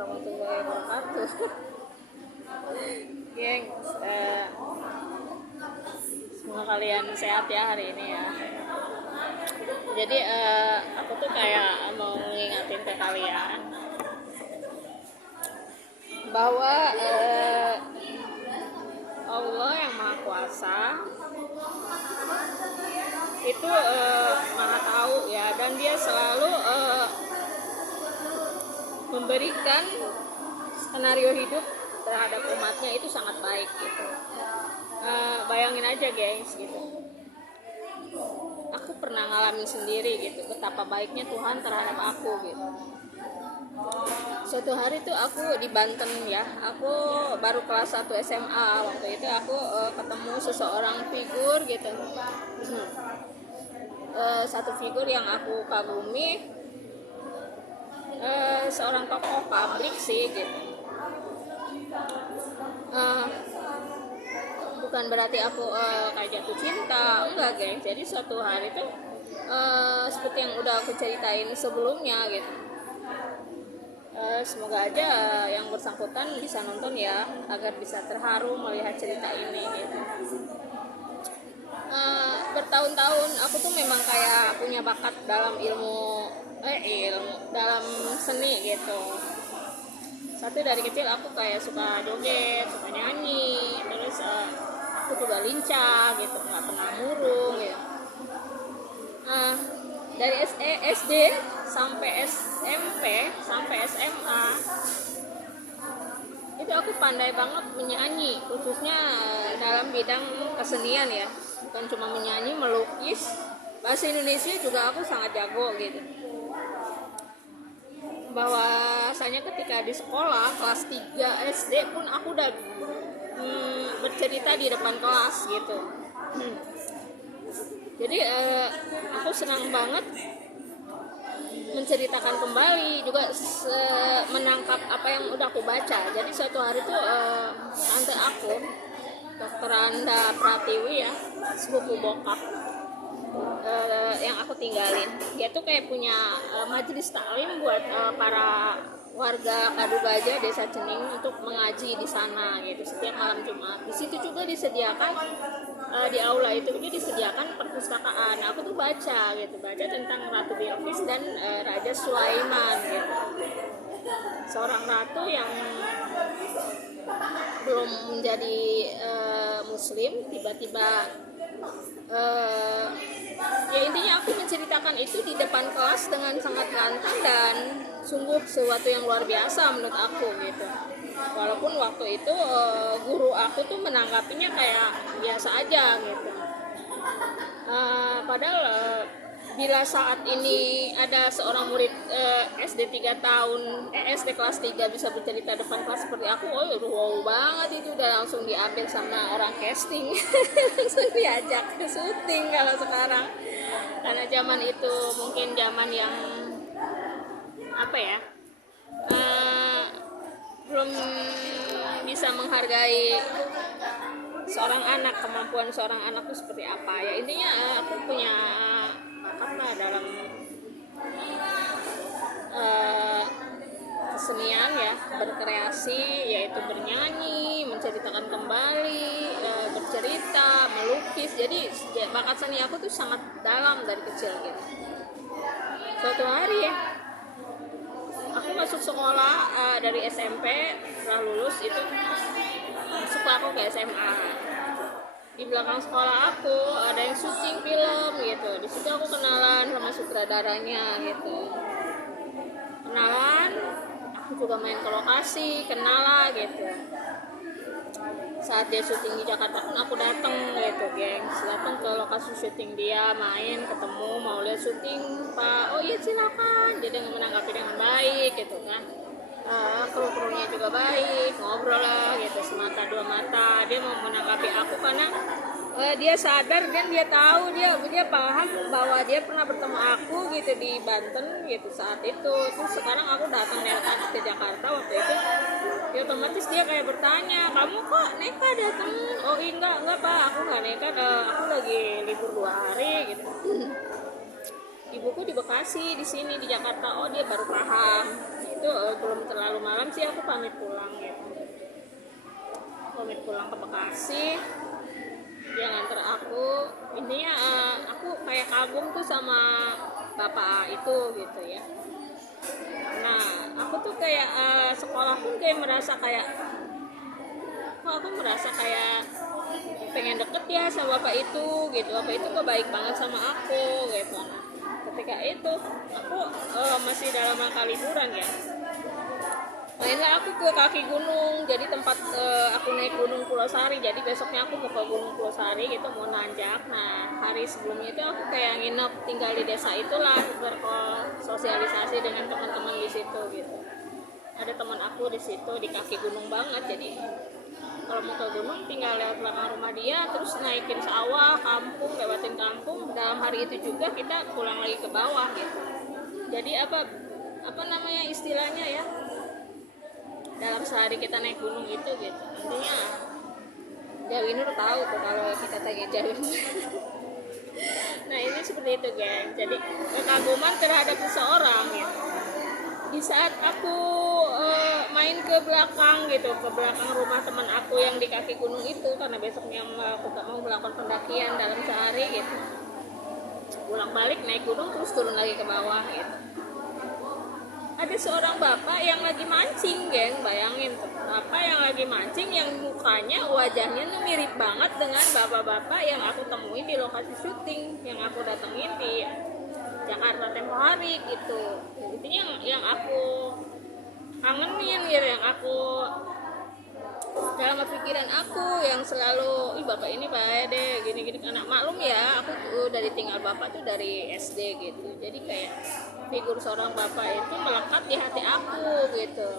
warahmatullahi wabarakatuh. Gengs, semoga kalian sehat ya hari ini ya. Jadi aku tuh kayak mau ngingetin ke kalian bahwa Allah yang Maha Kuasa itu Maha tahu ya, dan Dia selalu memberikan skenario hidup terhadap umatnya itu sangat baik gitu. Bayangin aja gengs gitu, aku pernah ngalamin sendiri gitu betapa baiknya Tuhan terhadap aku gitu. Suatu hari tuh aku di Banten ya, aku baru kelas 1 SMA. Waktu itu aku ketemu seseorang figur gitu, satu figur yang aku kagumi, seorang tokoh publik sih gitu. Bukan berarti aku kayak jatuh cinta, enggak guys. Jadi suatu hari tuh seperti yang udah aku ceritain sebelumnya gitu. Semoga aja yang bersangkutan bisa nonton ya, agar bisa terharu melihat cerita ini gitu. Bertahun-tahun aku tuh memang kayak punya bakat dalam ilmu dalam seni gitu. Satu, dari kecil aku kayak suka joget, suka nyanyi, terus aku juga lincah gitu, nggak pernah murung gitu. Dari SD sampai SMP sampai SMA itu aku pandai banget menyanyi, khususnya dalam bidang kesenian ya, bukan cuma menyanyi, melukis, bahasa Indonesia juga aku sangat jago gitu. Bahwasanya ketika di sekolah kelas 3 SD pun aku udah bercerita di depan kelas gitu. Jadi aku senang banget menceritakan kembali, juga menangkap apa yang udah aku baca. Jadi suatu hari tuh tante aku, Dr. Anda Pratiwi ya, sepupu bokap, yang aku tinggalin, dia tuh kayak punya majelis taklim buat para warga Kadu Gajah Desa Cening untuk mengaji di sana gitu setiap malam Jumat. Di situ juga disediakan di aula itu juga disediakan perpustakaan. Nah, aku tuh baca tentang Ratu Bilqis dan Raja Sulaiman gitu. Seorang ratu yang belum menjadi muslim, tiba-tiba ya intinya aku menceritakan itu di depan kelas dengan sangat lantang dan sungguh sesuatu yang luar biasa menurut aku gitu. Walaupun waktu itu guru aku tuh menanggapinya kayak biasa aja gitu. Padahal bila saat ini ada seorang murid SD 3 tahun, SD kelas 3 bisa bercerita depan kelas seperti aku, wow banget, itu udah langsung diambil sama orang casting. Langsung diajak ke syuting kalau sekarang. Karena zaman itu mungkin zaman yang apa ya, belum bisa menghargai seorang anak, kemampuan seorang anak itu seperti apa ya. Intinya aku punya bakat dalam kesenian ya, berkreasi, yaitu bernyanyi, menceritakan kembali, bercerita, melukis. Jadi bakat seni aku tuh sangat dalam dari kecil gitu. Suatu hari ya, aku masuk sekolah dari SMP, setelah lulus itu masuk aku ke SMA. Di belakang sekolah aku ada yang syuting film gitu. Di situ aku kenalan sama sutradaranya gitu. Kenalan, aku juga main ke lokasi, kenal lah gitu. Saat dia syuting di Jakarta pun aku datang gitu, gengs. Datang ke lokasi syuting dia, main, ketemu, mau lihat syuting, Pak. Oh iya silakan. Jadi menanggapi dengan baik gitu kan. Kru-krunya juga baik, ngobrol lah gitu, semata dua mata. Dia mau menanggapi aku karena dia sadar dan dia tahu, dia paham bahwa dia pernah bertemu aku gitu di Banten gitu saat itu. Terus sekarang aku datang ke Jakarta waktu itu, ya otomatis dia kayak bertanya, kamu kok Neka datang? Oh enggak Pak, aku nggak Neka, aku lagi libur 2 hari gitu. Ibuku di Bekasi, di sini di Jakarta. Oh dia baru paham. itu belum terlalu malam sih aku pamit pulang gitu, pamit pulang ke Bekasi. Dia nganter aku, intinya aku kayak kagum tuh sama bapak itu gitu ya. Nah aku tuh kayak sekolah pun kayak merasa kayak, kok aku merasa kayak pengen deket ya sama bapak itu gitu. Bapak itu kok baik banget sama aku gitu. Nah ketika itu aku masih dalam rangka liburan ya, mainlah aku ke kaki gunung, jadi tempat aku naik gunung Pulau Sari. Jadi besoknya aku mau ke gunung Pulau Sari gitu, mau nanjak. Nah hari sebelumnya itu aku kayak nginep tinggal di desa itulah, bersosialisasi dengan teman-teman di situ gitu. Ada teman aku di situ di kaki gunung banget, jadi kalau mau ke gunung tinggal lewat belakang rumah dia, terus naikin sawah, kampung, lewatin kampung. Dalam hari itu juga kita pulang lagi ke bawah gitu. Jadi apa namanya istilahnya ya, dalam sehari kita naik gunung itu gitu. Intinya Jawinur tahu tuh kalau kita tanya Jawinur. Nah ini seperti itu geng. Jadi kekaguman terhadap seseorang gitu. Di saat aku main ke belakang gitu, ke belakang rumah teman aku yang di kaki gunung itu, karena besoknya aku gak mau melakukan pendakian dalam sehari gitu, pulang balik naik gunung terus turun lagi ke bawah gitu. Ada seorang bapak yang lagi mancing geng, bayangin tuh, bapak yang lagi mancing yang mukanya, wajahnya tuh mirip banget dengan bapak-bapak yang aku temuin di lokasi syuting yang aku datengin di Jakarta tempo hari gitu. Intinya yang aku kangenin gitu, yang aku dalam pikiran aku yang selalu, bapak ini baik deh gini-gini. Karena maklum ya, aku dari tinggal bapak tuh dari SD gitu, jadi kayak figur seorang bapak itu melekat di hati aku gitu.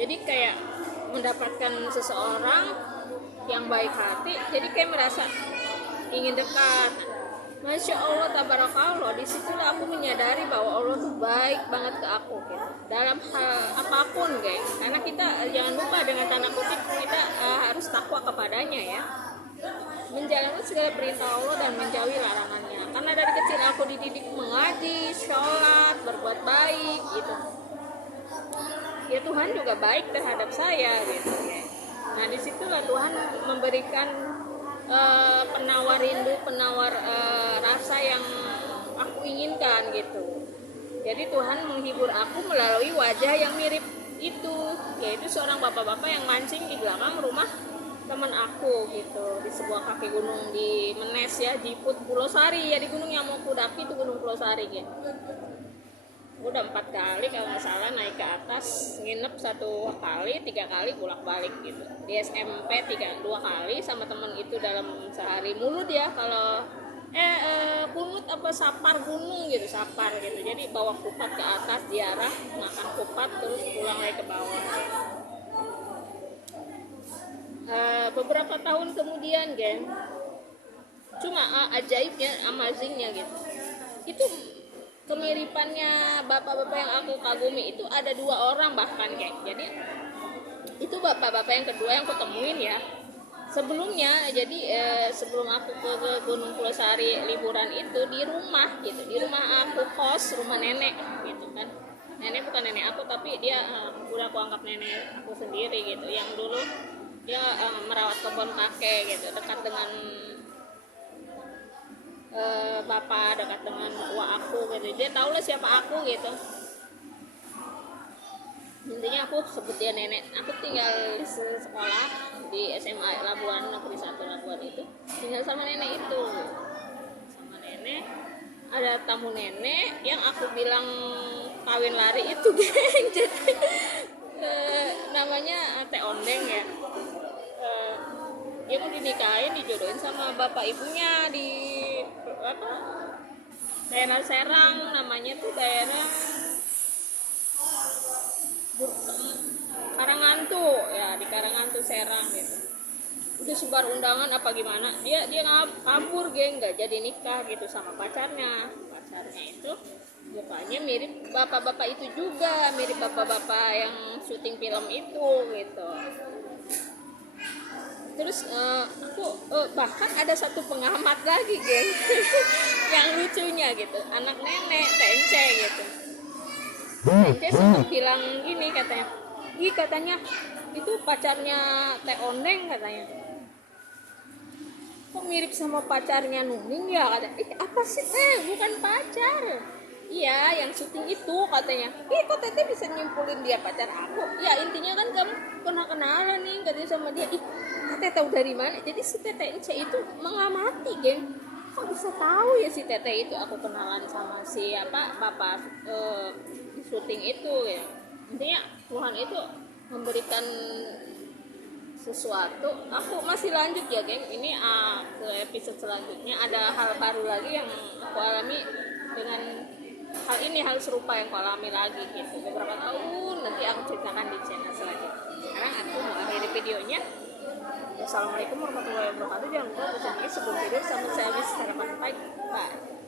Jadi kayak mendapatkan seseorang yang baik hati, jadi kayak merasa ingin dekat. Masya Allah, tabarakallah, disitulah aku menyadari bahwa Allah tuh baik banget ke aku gitu. Dalam hal apapun geng, karena kita jangan lupa dengan tanda kutip kita harus takwa kepadanya ya, menjalankan segala perintah Allah dan menjauhi larangannya. Karena dari kecil aku dididik mengaji, sholat, berbuat baik gitu. Ya Tuhan juga baik terhadap saya gitu ya. Nah disitulah Tuhan memberikan penawar rindu, penawar rasa yang aku inginkan gitu. Jadi Tuhan menghibur aku melalui wajah yang mirip itu, yaitu seorang bapak-bapak yang mancing di belakang rumah teman aku gitu, di sebuah kaki gunung di Menes ya, Jiput Pulau Sari ya, di gunung yang mau kudaki itu gunung Pulau Sari gitu. Udah 4 kali kalau nggak salah naik ke atas, nginep 1 kali, 3 kali bolak balik gitu. Di SMP 2 kali sama temen itu dalam sehari. Mulut ya kalau kunut apa sapar gunung gitu, sapar gitu. Jadi bawa kupat ke atas ziarah, makan kupat terus pulang lagi ke bawah. Beberapa tahun kemudian geng, cuma ajaibnya, amazingnya gitu, itu kemiripannya bapak-bapak yang aku kagumi itu ada 2 orang bahkan geng. Jadi itu bapak-bapak yang kedua yang aku temuin ya. Sebelumnya jadi sebelum aku ke Gunung Pulau Sari liburan itu di rumah gitu, di rumah aku kos, rumah nenek gitu kan. Nenek bukan nenek aku tapi dia udah aku anggap nenek aku sendiri gitu, yang dulu dia merawat kebun kakek gitu, dekat dengan bapak, dekat dengan tua aku gitu. Dia tahu lah siapa aku gitu. Intinya aku sebut dia nenek. Aku tinggal sekolah di SMA Labuan Negeri 1 Labuan itu, tinggal sama nenek itu. Sama nenek, ada tamu nenek yang aku bilang kawin lari itu geng. Jadi namanya Teh Ondeng ya. Dia mau dinikahin, dijodohin sama bapak ibunya di daerah Serang, namanya tuh daerah Karangantu ya, di Karangantu Serang gitu. Udah sebar undangan apa gimana, dia kabur geng, nggak jadi nikah gitu sama pacarnya itu mukanya mirip bapak-bapak itu juga, mirip bapak-bapak yang syuting film itu gitu. Terus aku bahkan ada satu pengamat lagi geng yang lucunya gitu, anak nenek TNC gitu. Ente sempat bilang gini katanya, ih katanya itu pacarnya Teh Oneng katanya, kok mirip sama pacarnya Nuning ya katanya. Ih apa sih Teh, bukan pacar. Iya yang syuting itu katanya. Ih kok Teteh bisa nyimpulin dia pacar aku, ya intinya kan kamu pernah kenalan nih katanya sama dia. Ih Teteh tahu dari mana? Jadi si Teteh itu mengamati geng, kok bisa tahu ya si Teteh itu aku kenalan sama si apa bapak di syuting itu ya. Intinya Tuhan itu memberikan sesuatu. Aku masih lanjut ya geng, ini ke episode selanjutnya ada hal baru lagi yang aku alami dengan hal ini, hal serupa yang aku alami lagi gitu beberapa tahun nanti aku ceritakan di channel selanjutnya. Sekarang aku mau akhiri videonya. Assalamualaikum warahmatullahi wabarakatuh. Jangan lupa baca sebelum tidur, sampai saya habis sarapan pagi. Bye.